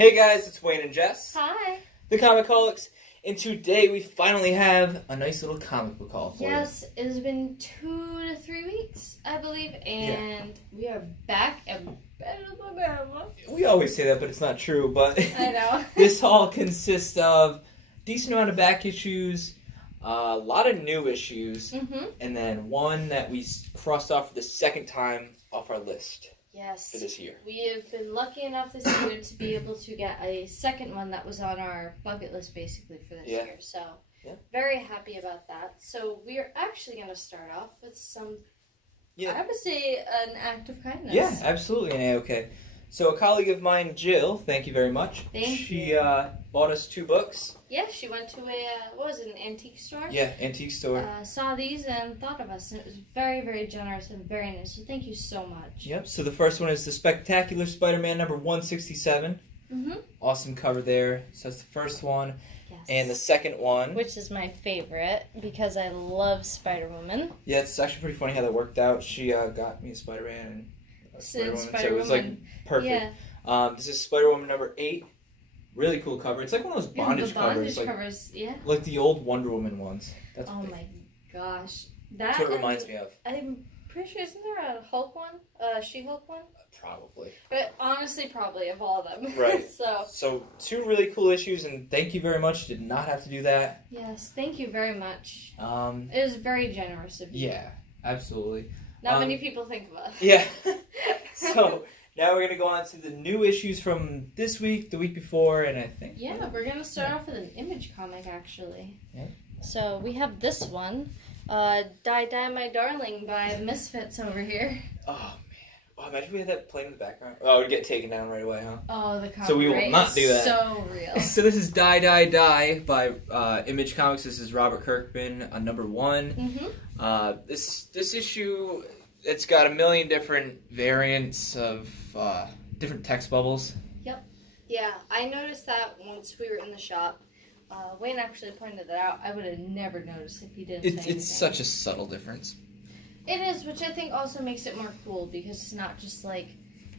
Hey guys, it's Wayne and Jess. Hi. The ComicHaulics. And today we finally have a nice little comic book haul for you. Yes, it has been 2 to 3 weeks, I believe, and we are back and better than ever. We always say that, but it's not true. But I know. This haul consists of a decent amount of back issues, a lot of new issues, and then one that we crossed off for the second time off our list. Yes. For this year. We have been lucky enough this year to be able to get a second one that was on our bucket list basically for this year. So, very happy about that. So, we are actually going to start off with some, I would say, an act of kindness. Yeah, absolutely. Okay. So, a colleague of mine, Jill, thank you very much. She bought us 2 books. Yeah, she went to a, what was it, an antique store? Yeah, antique store. Saw these and thought of us, and it was very, very generous and very nice, so thank you so much. Yep, so the first one is the Spectacular Spider-Man number 167. Awesome cover there. So that's the first one. Yes. And the second one, which is my favorite, because I love Spider-Woman. Yeah, it's actually pretty funny how that worked out. She got me a Spider-Man and a Spider-Woman, so it was like perfect. Yeah. This is Spider-Woman number 8. Really cool cover. It's like one of those bondage covers. Like the old Wonder Woman ones. That's my gosh. That's what it reminds me of. I'm pretty sure, isn't there a Hulk one? She-Hulk one? Probably. But honestly, probably, of all of them. Right. So 2 really cool issues, and thank you very much. You did not have to do that. Yes, thank you very much. It was very generous of you. Yeah, absolutely. Not many people think of us. Yeah. So now we're going to go on to the new issues from this week, the week before, and I think... Yeah, we're going to start off with an Image comic, actually. Yeah. So we have this one, Die Die My Darling by Misfits over here. Oh, man. Oh, imagine we had that playing in the background. Oh, it would get taken down right away, huh? Oh, the comic. So we will not do that. So real. So this is Die Die Die by Image Comics. This is Robert Kirkman on number 1. This issue... It's got a million different variants of different text bubbles. Yep. Yeah, I noticed that once we were in the shop. Wayne actually pointed that out. I would have never noticed if he didn't say anything. It's such a subtle difference. It is, which I think also makes it more cool because it's not just like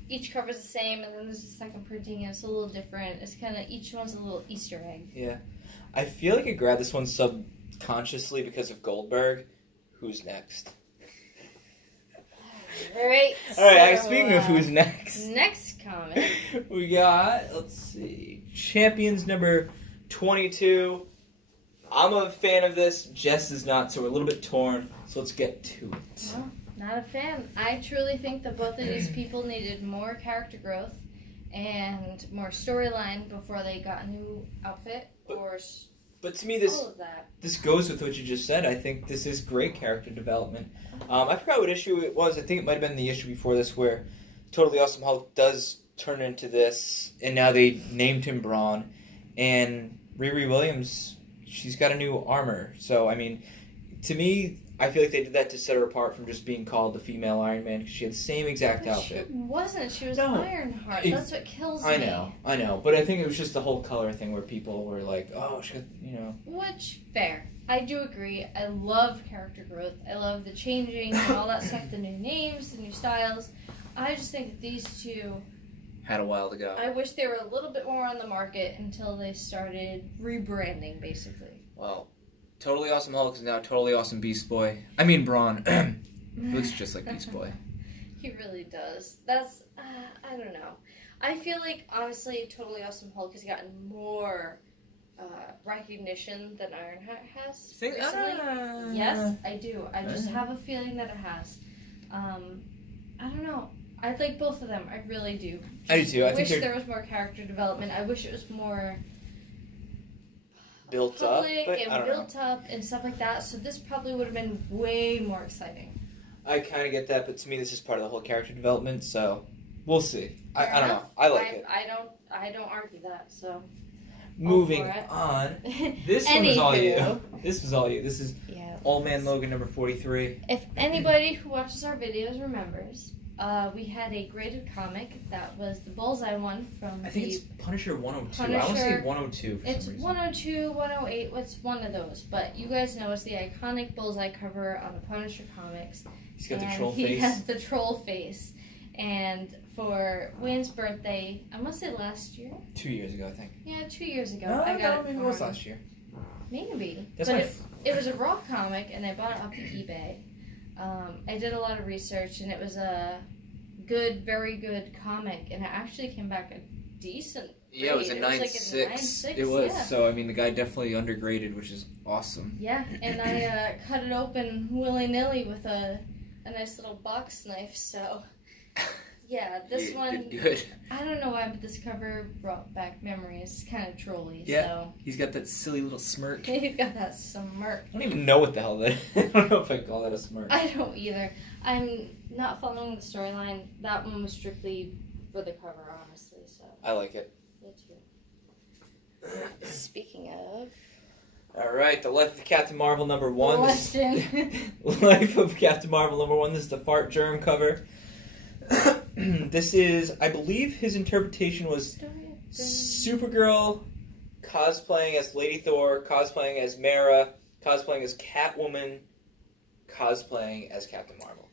each cover's the same and then there's a second printing and it's a little different. It's kind of, each one's a little Easter egg. Yeah. I feel like I grabbed this one subconsciously because of Goldberg. Who's next? Alright, speaking of who's next. Next comic. We got, let's see, Champions number 22. I'm a fan of this. Jess is not, so we're a little bit torn. So let's get to it. Well, not a fan. I truly think that both of these people needed more character growth and more storyline before they got a new outfit But to me, this goes with what you just said. I think this is great character development. I forgot what issue it was. I think it might have been the issue before this where Totally Awesome Hulk does turn into this, and now they named him Brawn. And Riri Williams, she's got a new armor. So, I mean, to me, I feel like they did that to set her apart from just being called the female Iron Man because she had the same exact outfit. She wasn't. She was Ironheart. That's what kills me. I know. But I think it was just the whole color thing where people were like, oh, she got, Which, fair. I do agree. I love character growth. I love the changing and all that stuff, the new names, the new styles. I just think that these two... had a while to go. I wish they were a little bit more on the market until they started rebranding, basically. Well... Totally Awesome Hulk is now Totally Awesome Beast Boy. I mean Brawn. He looks just like Beast Boy. He really does. That's, I don't know. I feel like, honestly, Totally Awesome Hulk has gotten more recognition than Ironheart has recently. Yes, I do. I just have a feeling that it has. I don't know. I like both of them. I really do. I do too. I wish there was more character development. I wish it was more... built up and stuff like that, so this probably would have been way more exciting. I kind of get that, but to me this is part of the whole character development, so we'll see. I don't know. I like it. I don't argue that, so... Moving on. This one was all you. This was all you. This is Old Man Logan number 43. If anybody who watches our videos remembers... we had a graded comic that was the Bullseye one from I think it's Punisher 102. I want to say 102 for it's some reason. 102, 108, it's one of those. But you guys know it's the iconic Bullseye cover on the Punisher comics. He's got the troll face. He has the troll face. And for Wayne's birthday. I must say last year. 2 years ago, I think. Yeah, 2 years ago. No, I got it. Maybe it was last year. Maybe. That's but it was a raw comic, and I bought it off of eBay. I did a lot of research, and it was a good, very good comic, and it actually came back a decent. Yeah, it was a 9.6. It was. Yeah. So I mean, the guy definitely undergraded, which is awesome. Yeah, and I cut it open willy nilly with a nice little box knife. So yeah, this one. Did good. I don't know why, but this cover brought back memories. It's kind of trolly. Yeah. So. He's got that silly little smirk. He's got that smirk. I don't even know what the hell that is. I don't know if I call that a smirk. I don't either. I'm not following the storyline. That one was strictly for the cover, honestly. So. I like it. Me too. Speaking of. All right, the Life of Captain Marvel #1. Lesson. Life of Captain Marvel #1. This is the Fart Germ cover. This is, I believe, his interpretation was Supergirl cosplaying as Lady Thor, cosplaying as Mera, cosplaying as Catwoman, cosplaying as Captain Marvel.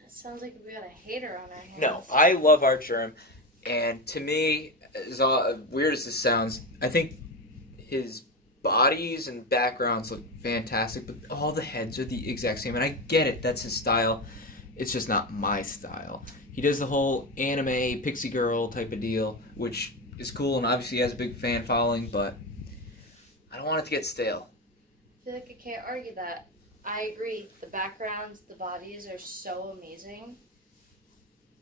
That sounds like we got a hater on our hands. No, I love Art Germ, and to me, as weird as this sounds, I think his bodies and backgrounds look fantastic, but all the heads are the exact same, and I get it, that's his style. It's just not my style. He does the whole anime pixie girl type of deal, which is cool and obviously has a big fan following, but I don't want it to get stale. I feel like I can't argue that. I agree. The backgrounds, the bodies are so amazing.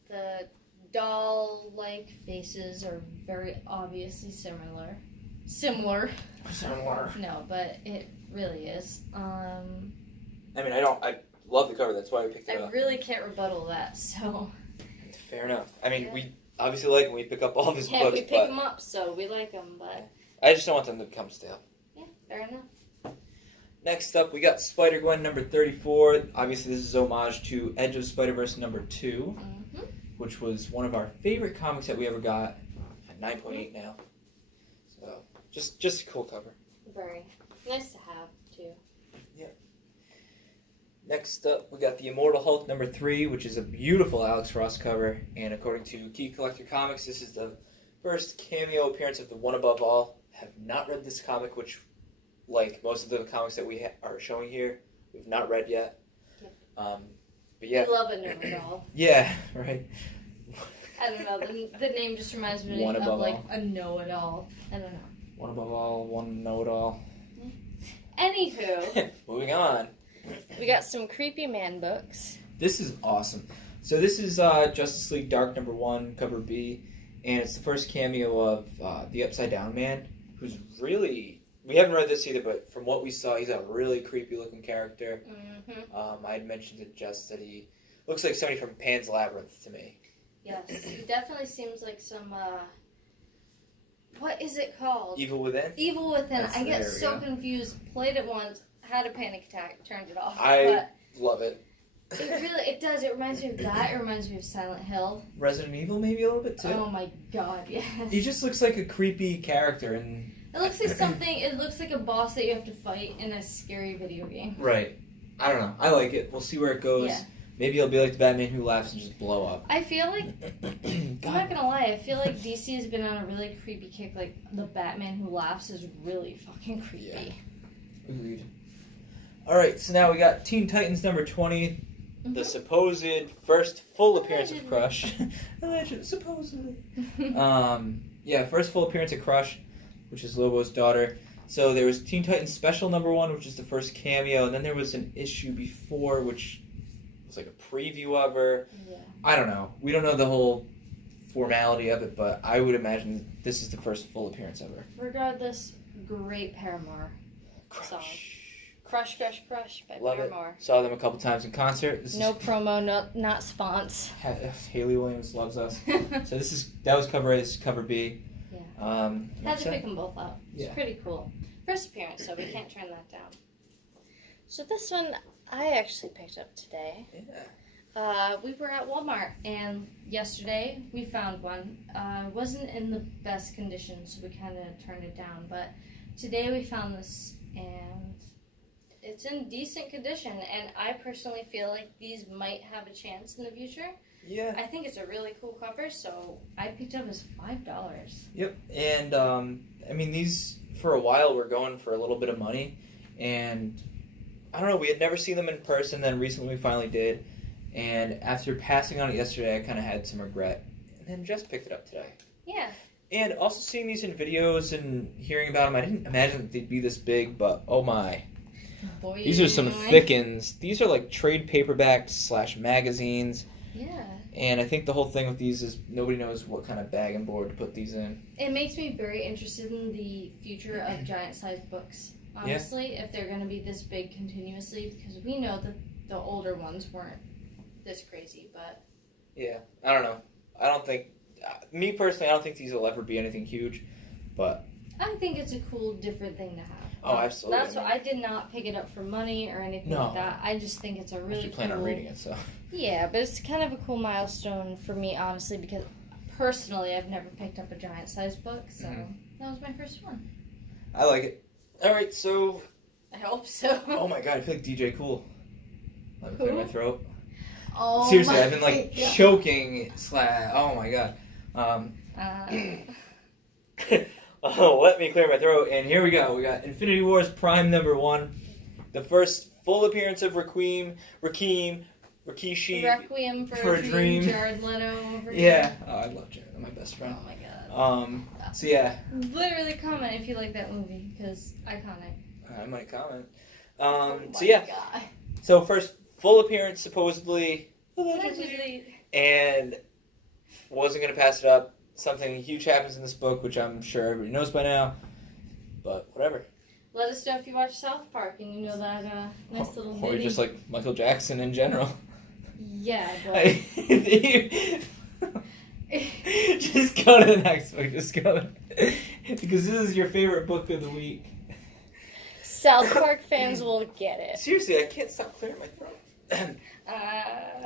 The doll-like faces are very obviously similar. Similar. No, but it really is. I mean, I love the cover. That's why I picked it up. I really can't rebuttal that, so. Fair enough. I mean, we obviously like him. We pick up all of his books. Yeah, we pick them up, so we like them, but. I just don't want them to become stale. Yeah, fair enough. Next up, we got Spider-Gwen #34. Obviously, this is homage to Edge of Spider-Verse #2, which was one of our favorite comics that we ever got. At 9.8 now. So, just a cool cover. Very nice to have, too. Yeah. Next up, we got the Immortal Hulk #3, which is a beautiful Alex Ross cover. And according to Key Collector Comics, this is the first cameo appearance of the One Above All. Have not read this comic, which, like most of the comics that we are showing here, we've not read yet. But yeah. I love a know-it-all. Yeah, right. I don't know. The name just reminds me of like a know-it-all. I don't know. One above all, one know-it-all. Anywho. Moving on. We got some Creepy Man books. This is awesome. So this is Justice League Dark #1, cover B, and it's the first cameo of the Upside Down Man, who's really, we haven't read this either, but from what we saw, he's a really creepy looking character. I had mentioned to Jess that he looks like somebody from Pan's Labyrinth to me. Yes, he definitely seems like some, what is it called? Evil Within? Evil Within. I get so confused. Played it once, had a panic attack, turned it off. I love it. It does. It reminds me of that. It reminds me of Silent Hill. Resident Evil maybe a little bit too. Oh my god, yes. He just looks like a creepy character, and it looks like something. It looks like a boss that you have to fight in a scary video game. Right. I don't know. I like it. We'll see where it goes. Yeah. Maybe it'll be like the Batman Who Laughs and just blow up. I feel like I'm not gonna lie. I feel like DC has been on a really creepy kick. Like the Batman Who Laughs is really fucking creepy. Yeah. Agreed. All right. So now we got Teen Titans #20. The supposed first full appearance of Crush. Supposedly. Yeah, first full appearance of Crush, which is Lobo's daughter. So there was Teen Titans Special #1, which is the first cameo, and then there was an issue before, which was like a preview of her. Yeah. I don't know. We don't know the whole formality of it, but I would imagine this is the first full appearance of her. Regardless, great Paramore song. Crush, Crush, Crush by Love Paramore. It. Saw them a couple times in concert. No promo, not spons. Haley Williams loves us. So that was cover A, this is cover B. Yeah. Had to pick them both up. It's pretty cool. First appearance, so we can't turn that down. So this one I actually picked up today. Yeah. We were at Walmart, and yesterday we found one. It wasn't in the best condition, so we kind of turned it down. But today we found this, and it's in decent condition, and I personally feel like these might have a chance in the future. Yeah. I think it's a really cool cover, so I picked it up as $5. Yep, and I mean, these for a while were going for a little bit of money, and I don't know, we had never seen them in person, then recently we finally did, and after passing on it yesterday, I kind of had some regret, and then just picked it up today. Yeah. And also seeing these in videos and hearing about them, I didn't imagine that they'd be this big, but oh my. Boy, these are some thickins. These are like trade paperbacks / magazines. Yeah. And I think the whole thing with these is nobody knows what kind of bag and board to put these in. It makes me very interested in the future of giant-sized books. Honestly, if they're going to be this big continuously, because we know that the older ones weren't this crazy, but... Yeah, I don't know. I don't think... me personally, I don't think these will ever be anything huge, but... I think it's a cool, different thing to have. Oh, absolutely. That's why I did not pick it up for money or anything like that. I just think it's a really cool... plan on reading it, so... Yeah, but it's kind of a cool milestone for me, honestly, because personally, I've never picked up a giant-sized book, so that was my first one. I like it. All right, so... I hope so. Oh my god, I feel like DJ Cool. Let me clear my throat. Oh, seriously, I've been like choking. Oh my god. Oh, let me clear my throat. And here we go. We got Infinity Wars Prime #1, the first full appearance of Rikishi. Requiem for a Dream. Jared Leto over here. Yeah. Oh, I love Jared. My best friend. Oh my god. So yeah. Literally comment if you like that movie, because iconic. I might comment. So yeah. God. So first full appearance supposedly. And wasn't going to pass it up. Something huge happens in this book, which I'm sure everybody knows by now. But whatever. Let us know if you watch South Park and you know that nice little ditty. Or just like Michael Jackson in general. Yeah, but... Just go to the next book. Just go. Because this is your favorite book of the week. South Park fans will get it. Seriously, I can't stop clearing my throat.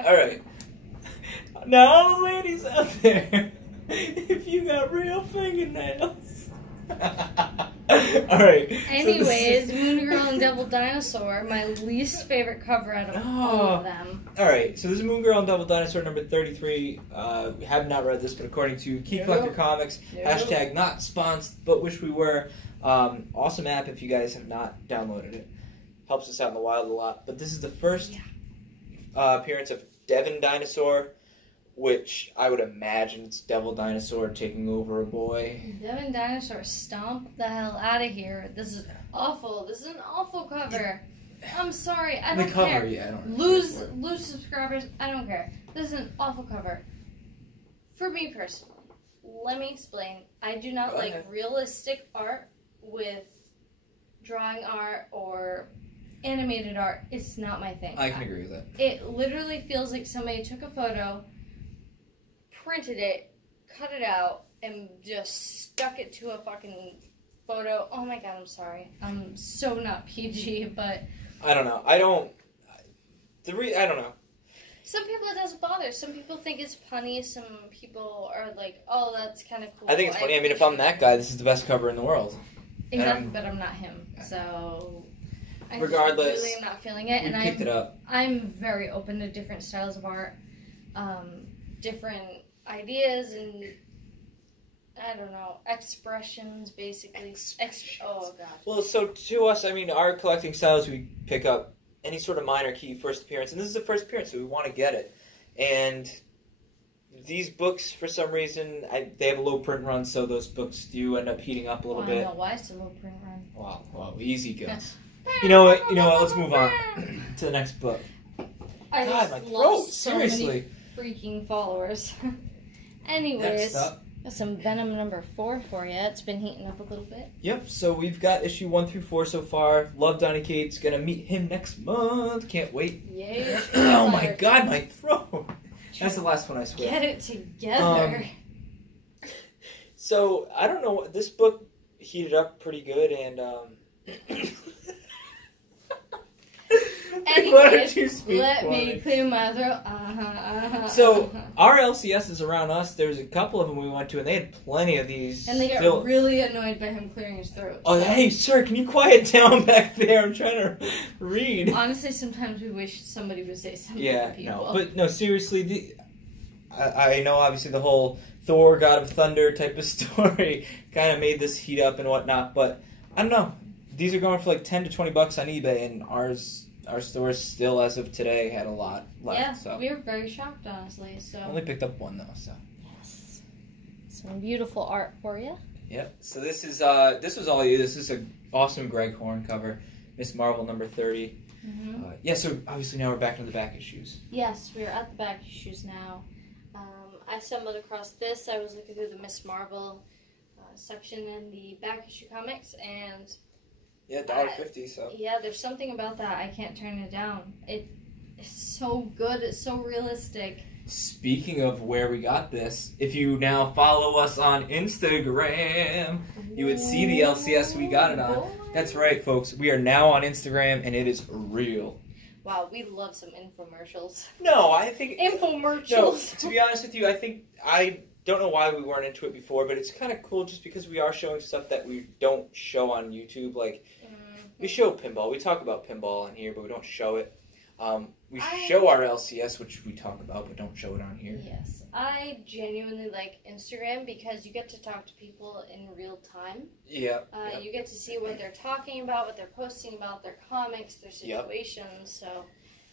Alright. Now, ladies out there, if you got real fingernails. Alright. Anyways, so Moon Girl and Devil Dinosaur, my least favorite cover out of all of them. Alright, so this is Moon Girl and Devil Dinosaur number 33. We have not read this, but according to Key Collector Comics, hashtag not sponsored, but wish we were. Awesome app if you guys have not downloaded it. Helps us out in the wild a lot. But this is the first appearance of Devin Dinosaur, which I would imagine it's Devil Dinosaur taking over a boy. Devin Dinosaur, stomp the hell out of here. This is awful. This is an awful cover. I'm sorry. I don't care. The cover, yeah, I don't lose subscribers. I don't care. This is an awful cover. For me personally, let me explain. I do not like realistic art with drawing art or animated art. It's not my thing. I can agree with that. It literally feels like somebody took a photo, printed it, cut it out, and just stuck it to a fucking photo. Oh my god, I'm sorry. I'm so not PG, but... I don't know. I don't know. Some people it doesn't bother. Some people think it's punny. Some people are like, oh, that's kind of cool. I think it's funny. I mean, if I'm that guy, this is the best cover in the world. Exactly, but I'm not him. So... Regardless, I really am not feeling it, and picked it up. I'm very open to different styles of art, different ideas, and I don't know, expressions, basically. Oh god. Well, so to us, I mean, our collecting styles, we pick up any sort of minor key first appearance, and this is the first appearance, so we want to get it. And these books, for some reason, they have a low print run, so those books do end up heating up a little bit. I don't know why it's a low print run. Wow, easy guys. You know what? Let's move on to the next book. I God, my throat. Seriously. So many freaking followers. Anyways, got some Venom #4 for you. It's been heating up a little bit. Yep. So we've got issue 1 through 4 so far. Love Donny Cates. Gonna meet him next month. Can't wait. Yay! Oh my god, my throat. That's the last one, I swear. Get it together. So I don't know. This book heated up pretty good, and Anyways, let me clear my throat. So, our LCSs around us, there's a couple of them we went to, and they had plenty of these. And they got really annoyed by him clearing his throat. Oh, hey, sir, can you quiet down back there? I'm trying to read. Honestly, sometimes we wish somebody would say something to people. No, but no, seriously, I know obviously the whole Thor, God of Thunder type of story kind of made this heat up and whatnot, but I don't know. These are going for like $10 to $20 on eBay, and our store still, as of today, had a lot left. Yeah, so. we were very shocked, honestly. So only picked up one though. So yes, some beautiful art for you. Yep. So this was all you. This is an awesome Greg Horn cover, Miss Marvel number 30. Mm-hmm. Yeah. So obviously now we're back into the back issues. Yes, we're at the back issues now. I stumbled across this. I was looking through the Miss Marvel section in the back issue comics, and yeah, $1.50. So yeah, there's something about that. I can't turn it down. It's so good. It's so realistic. Speaking of where we got this, if you now follow us on Instagram, you would see the LCS we got it on. Boy. That's right, folks. We are now on Instagram, and it is real. Wow, we love some infomercials. No, I think... Infomercials! No, to be honest with you, I don't know why we weren't into it before, but it's kind of cool just because we are showing stuff that we don't show on YouTube. Like, we show pinball. We talk about pinball on here, but we don't show it. We show our LCS, which we talk about, but don't show it on here. Yes. I genuinely like Instagram because you get to talk to people in real time. Yeah. You get to see what they're talking about, what they're posting about, their comics, their situations. So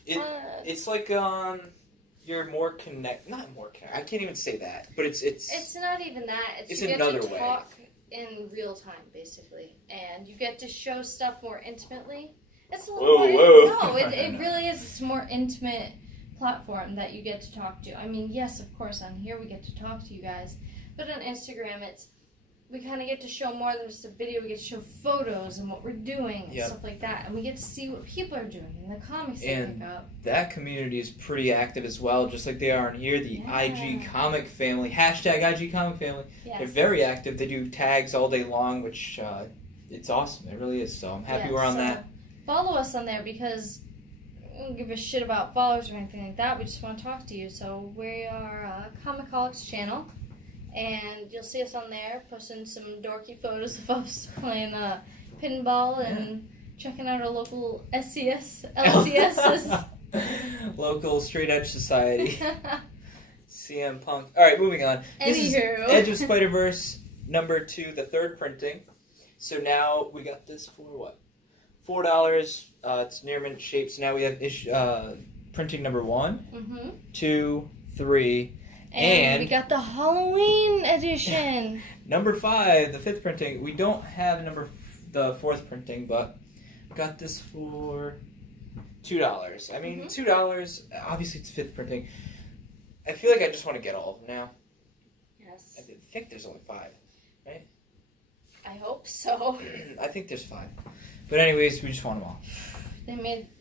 it's like you're more not more connect. I can't even say that, but it's not even that. It's you another get to way. talk in real time, basically, and you get to show stuff more intimately. It's a little whoa. No, it really is. It's a more intimate platform that you get to talk to. I mean, yes, of course, on here we get to talk to you guys, but on Instagram, we kind of get to show more than just a video. We get to show photos and what we're doing and stuff like that, and we get to see what people are doing and the comics they pick up. That community is pretty active as well, just like they are on here. The IG Comic Family, hashtag IG Comic Family. Yes. They're very active. They do tags all day long, which it's awesome. It really is. So I'm happy we're on that. Follow us on there because we don't give a shit about followers or anything like that. We just want to talk to you. So we are a ComicHaulics channel, and you'll see us on there posting some dorky photos of us playing pinball and checking out our local LCSs. Local Straight Edge Society. CM Punk. All right, moving on. This is Edge of Spider-Verse number 2, the 3rd printing. So now we got this for what? $4. It's near mint shape. So now we have printing number 1, 2, 3, and we got the Halloween edition. Number 5, the 5th printing. We don't have the 4th printing, but we got this for $2. I mean, $2. Obviously, it's 5th printing. I feel like I just want to get all of them now. Yes. I think there's only 5, right? I hope so. I think there's 5. But anyways, we just want them all.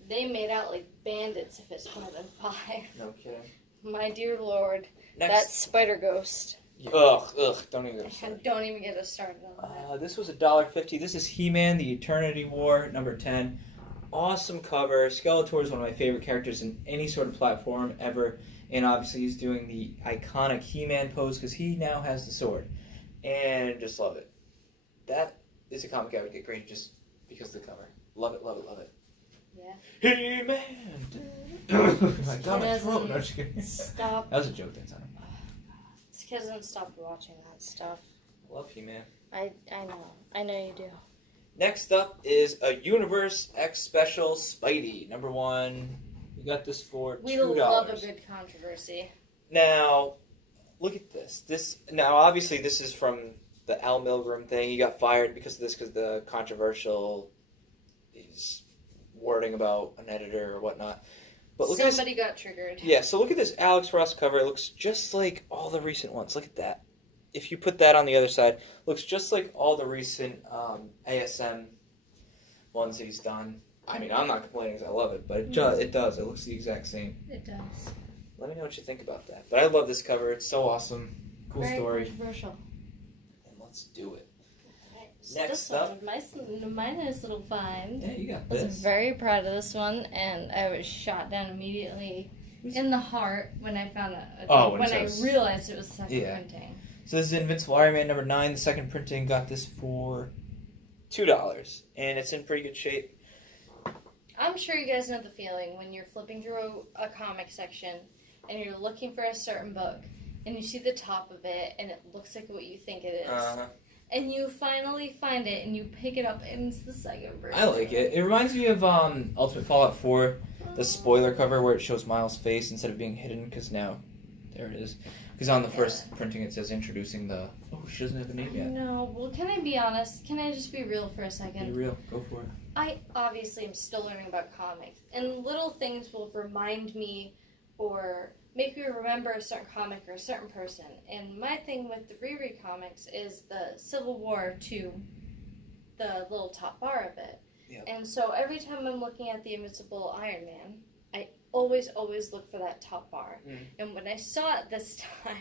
They made out like bandits if it's more than 5. No kidding. My dear Lord. Next. That Spider Ghost. Ugh, don't even get us started. Don't even get us started on that. This was $1.50. This is He-Man, the Eternity War, number 10. Awesome cover. Skeletor is one of my favorite characters in any sort of platform ever. And obviously he's doing the iconic He-Man pose because he now has the sword. And just love it. That is a comic I would get great just because of the cover. Love it, love it, love it. Yeah. He-Man! My God, my throat. No, just kidding. Stop. That was a joke that time. This kid doesn't stop watching that stuff. I love He-Man. I know. I know you do. Next up is a Universe X Special Spidey, number 1. We got this for $2. We love a good controversy. Now, look at this. Now, obviously, this is from the Al Milgrom thing. He got fired because of this, because the controversial wording about an editor or whatnot. But look Somebody got triggered. Yeah, so look at this Alex Ross cover. It looks just like all the recent ones. Look at that. If you put that on the other side, looks just like all the recent ASM ones that he's done. I mean, I'm not complaining because I love it, but it does. It looks the exact same. It does. Let me know what you think about that. But I love this cover. It's so awesome. Cool story. Very controversial. And let's do it. Next up, my nice little find. Yeah, you got I this. was very proud of this one, and I was shot down immediately in the heart when I found out. When I realized it was the second printing. So this is Invincible Iron Man number 9. The second printing got this for $2, and it's in pretty good shape. I'm sure you guys know the feeling when you're flipping through a comic section and you're looking for a certain book, and you see the top of it, and it looks like what you think it is. And you finally find it, and you pick it up, and it's the second version. I like it. It reminds me of Ultimate Fallout 4, the spoiler cover where it shows Miles' face instead of being hidden, because now, there it is. Because on the first printing it says introducing the... Oh, she doesn't have a name yet. No, well, can I be honest? Can I just be real for a second? Be real. Go for it. I obviously am still learning about comics, and little things will remind me or make me remember a certain comic or a certain person. And my thing with the Riri comics is the Civil War to the little top bar of it. Yep. And so every time I'm looking at the Invincible Iron Man, I always look for that top bar. And when I saw it this time,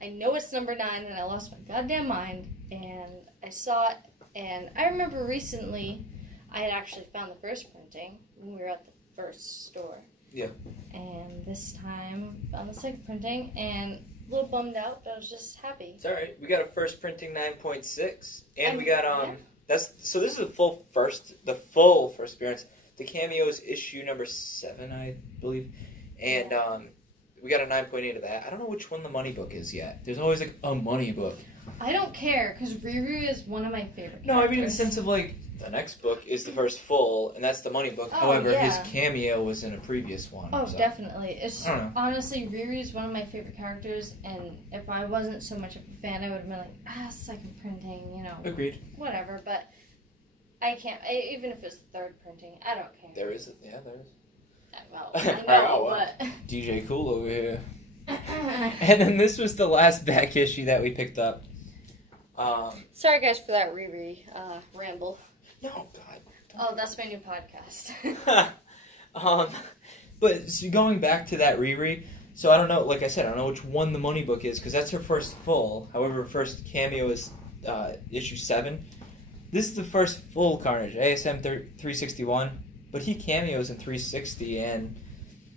I know it's number 9, and I lost my goddamn mind, and I saw it, and I remember recently I had actually found the first printing when we were at the first store. Yeah. And this time found the second printing, and a little bummed out, but I was just happy. It's alright. We got a first printing 9.6, and we got, so this is the full first appearance. The cameo is issue number 7, I believe. And we got a 9.8 of that. I don't know which one the money book is yet. There's always like a money book. I don't care, because Riri is one of my favorite characters. No, I mean in the sense of like, the next book is the first full, and that's the money book. However, his cameo was in a previous one. Oh, so. Definitely. It's honestly, Riri is one of my favorite characters, and if I wasn't so much of a fan, I would have been like, second printing, you know. Agreed. Whatever, but I can't, even if it's third printing, I don't care. There is, there is. Well, I know, but... DJ Cool over here. And then this was the last back issue that we picked up. Sorry guys for that Riri ramble. No, God. Oh, that's my new podcast. But so going back to that Riri, so I don't know, like I said, I don't know which one the money book is, because that's her first full. However, her first cameo is issue 7. This is the first full Carnage, ASM 361, but he cameos in 360, and...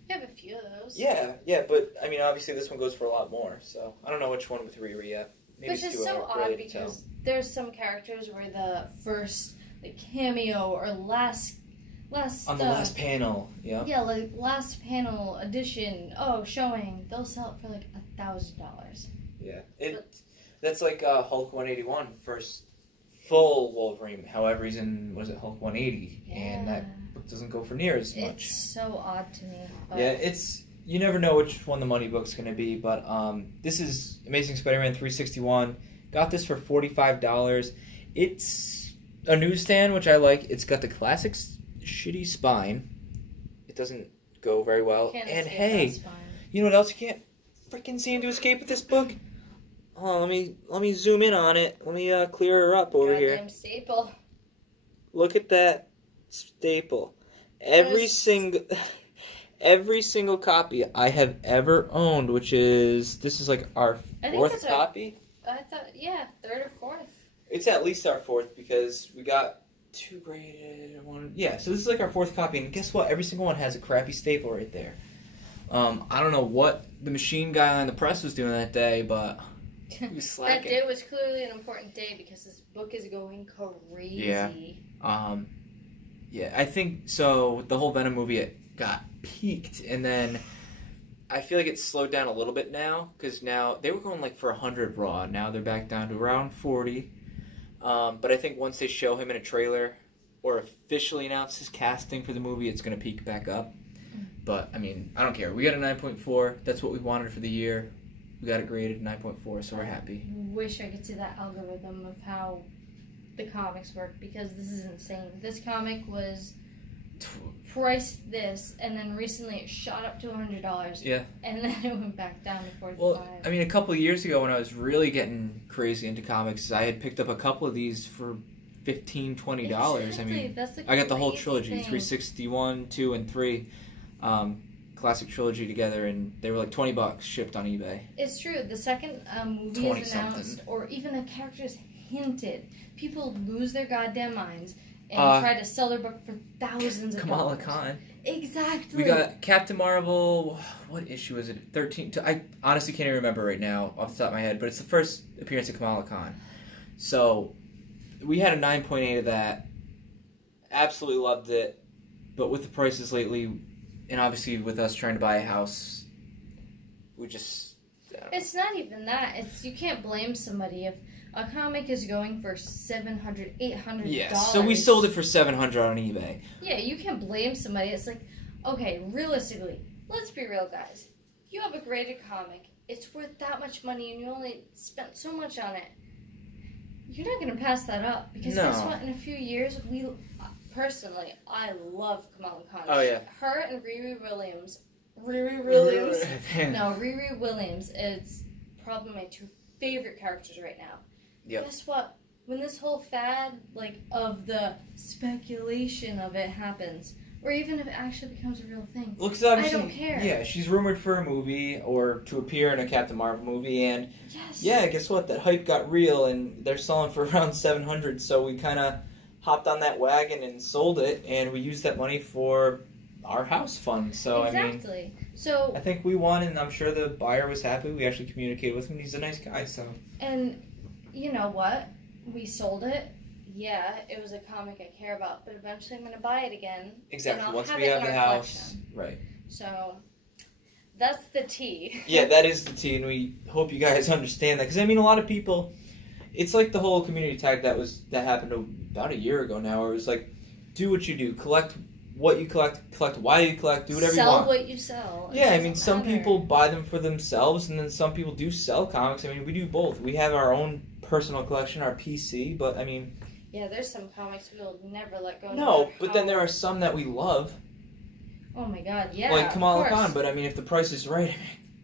You have a few of those. Yeah, but, I mean, obviously this one goes for a lot more, so I don't know which one with Riri yet. Maybe which is so odd, because there's some characters where the first cameo or last on the last panel, yeah, like last panel edition, showing, they'll sell it for like $1,000. Yeah, that's like Hulk 181, first full Wolverine. However, he's in, what is it, Hulk 180, and that book doesn't go for near as much. It's so odd to me. But... Yeah, you never know which one the money book's going to be, but this is Amazing Spider-Man 361. Got this for $45. It's a newsstand, which I like. It's got the classic shitty spine. It doesn't go very well. And hey, you know what else you can't freaking seem to escape with this book? Oh, let me zoom in on it. Let me clear her up over here. Goddamn staple. Look at that staple. Every single copy I have ever owned, this is like our 4th copy. I thought, third or 4th. It's at least our 4th, because we got 2 graded, 1... Yeah, so this is like our 4th copy, and guess what? Every single one has a crappy staple right there. I don't know what the machine guy on the press was doing that day, but he was slacking. That day was clearly an important day, because this book is going crazy. Yeah, I think, so the whole Venom movie, it got peaked, and then I feel like it's slowed down a little bit now, because now they were going like for 100 raw. Now they're back down to around 40. But I think once they show him in a trailer or officially announce his casting for the movie, it's going to peak back up. But, I mean, I don't care. We got a 9.4. That's what we wanted for the year. We got it graded 9.4, so we're happy. I wish I could see that algorithm of how the comics work, because this is insane. This comic was priced this, and then recently it shot up to $100. Yeah. And then it went back down to $45. Well, I mean, a couple of years ago when I was really getting crazy into comics, I had picked up a couple of these for $15, $20. Exactly. I mean, that's the I got the whole trilogy, thing. 361, 2, and 3. Classic trilogy together, and they were like $20 shipped on eBay. It's true. The second movie is announced, or even the characters hinted, people lose their goddamn minds and try to sell their book for thousands of Kamala dollars. Khan. Exactly. We got Captain Marvel. What issue is it? 13. I honestly can't even remember right now off the top of my head, but it's the first appearance of Kamala Khan. So we had a 9.8 of that. Absolutely loved it, but with the prices lately, and obviously with us trying to buy a house, we just... It's not even that. It's you can't blame somebody if a comic is going for $700, $800. Yeah, so we sold it for $700 on eBay. Yeah, you can't blame somebody. It's like, okay, realistically, let's be real, guys. You have a graded comic. It's worth that much money, and you only spent so much on it. You're not going to pass that up because guess what? In a few years, personally, I love Kamala Khan. Oh yeah. Her and Riri Williams. Riri Williams is probably my two favorite characters right now. Yep. Guess what? When this whole fad, of the speculation of it happens, or even if it actually becomes a real thing, I don't care. Yeah, she's rumored for a movie or to appear in a Captain Marvel movie, and guess what? That hype got real, and they're selling for around $700. So we kind of hopped on that wagon and sold it, and we used that money for our house fund. So exactly. I think we won, and I'm sure the buyer was happy. We actually communicated with him. He's a nice guy. So. And you know what? We sold it. Yeah, it was a comic I care about, but eventually I'm going to buy it again. Exactly. Once we have the house, right? So that's the tea. Yeah, that is the tea, and we hope you guys understand that because a lot of people. It's like the whole community tag that happened about a year ago now, where it was like, do what you do, collect what you collect why you collect, do whatever you want. Sell what you sell. Yeah, some people buy them for themselves, and then some people do sell comics. We do both. We have our own personal collection, our PC, but yeah, there's some comics we'll never let go. No, but then there are some that we love. Oh my god, yeah. Like Kamala Khan, but if the price is right,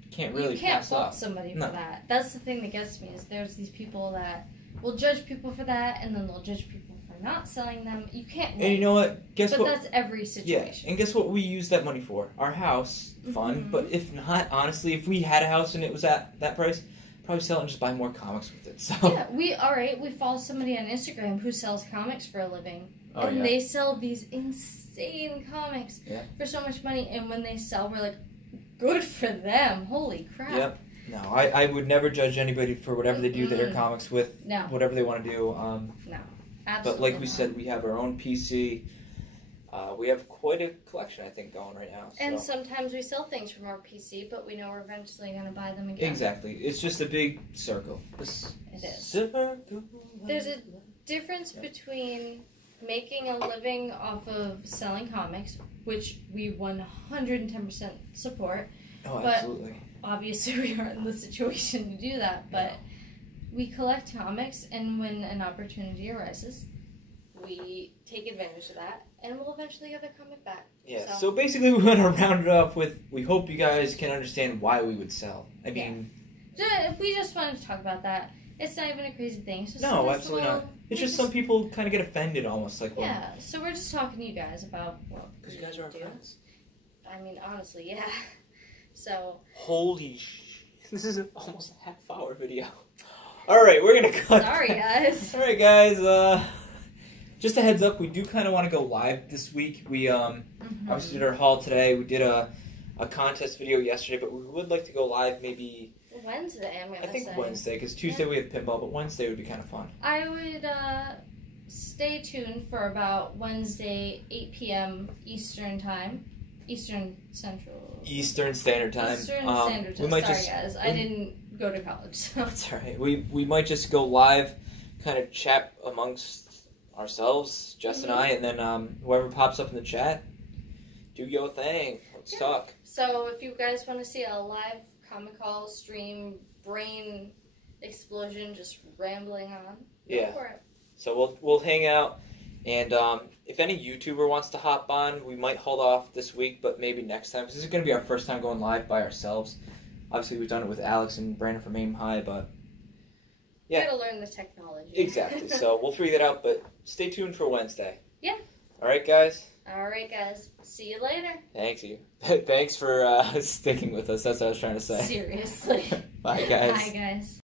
you can't really pass up. You can't fault somebody for that. That's the thing that gets me, is there's these people that will judge people for that, and then they'll judge people for not selling them. You can't win. And you know what? Guess what? But that's every situation. Yeah, and guess what we use that money for? Our house fund. Mm-hmm. But if not, honestly, if we had a house and it was at that price, probably sell it and just buy more comics with it. So yeah, we follow somebody on Instagram who sells comics for a living. And they sell these insane comics for so much money, and when they sell, we're like, good for them. Holy crap. Yep. No, I would never judge anybody for whatever they do their comics with, whatever they want to do. No, absolutely. But like we said, we have our own PC. We have quite a collection, I think, going right now. So. And sometimes we sell things from our PC, but we know we're eventually going to buy them again. Exactly. It's just a big circle. It is. There's a difference between making a living off of selling comics, which we 110% support. Oh, absolutely. But obviously we aren't in the situation to do that, but we collect comics, and when an opportunity arises, we take advantage of that, and we'll eventually get the comic back. Yeah, so basically we want to round it up with, we hope you guys can understand why we would sell. We just wanted to talk about that. It's not even a crazy thing. It's just absolutely not. It's just some people kind of get offended almost. So we're just talking to you guys about what because you guys are our friends. Honestly, yeah. So. Holy this is almost a half-hour video. Alright, we're going to cut. Sorry, guys. Alright, guys. Just a heads up, we do kind of want to go live this week. We obviously did our haul today. We did a contest video yesterday, but we would like to go live maybe Wednesday. I think Wednesday, because Tuesday we have pinball, but Wednesday would be kind of fun. I would stay tuned for about Wednesday, 8 p.m. Eastern Time. Eastern Standard Time. Eastern Standard Time. Sorry, guys. I didn't go to college. So. That's all right. We might just go live, kind of chat amongst ourselves, Jess and I, and then whoever pops up in the chat, do your thing. Let's talk. So if you guys want to see a live comic haul stream, brain explosion, just rambling on, go for it. So we'll hang out, and if any YouTuber wants to hop on, we might hold off this week, but maybe next time, because this is going to be our first time going live by ourselves. Obviously, we've done it with Alex and Brandon from Aim High, but yeah. You gotta learn the technology. Exactly. So we'll figure that out, but stay tuned for Wednesday. Yeah. All right, guys. All right, guys. See you later. Thanks for sticking with us. That's what I was trying to say. Seriously. Bye, guys. Bye, guys.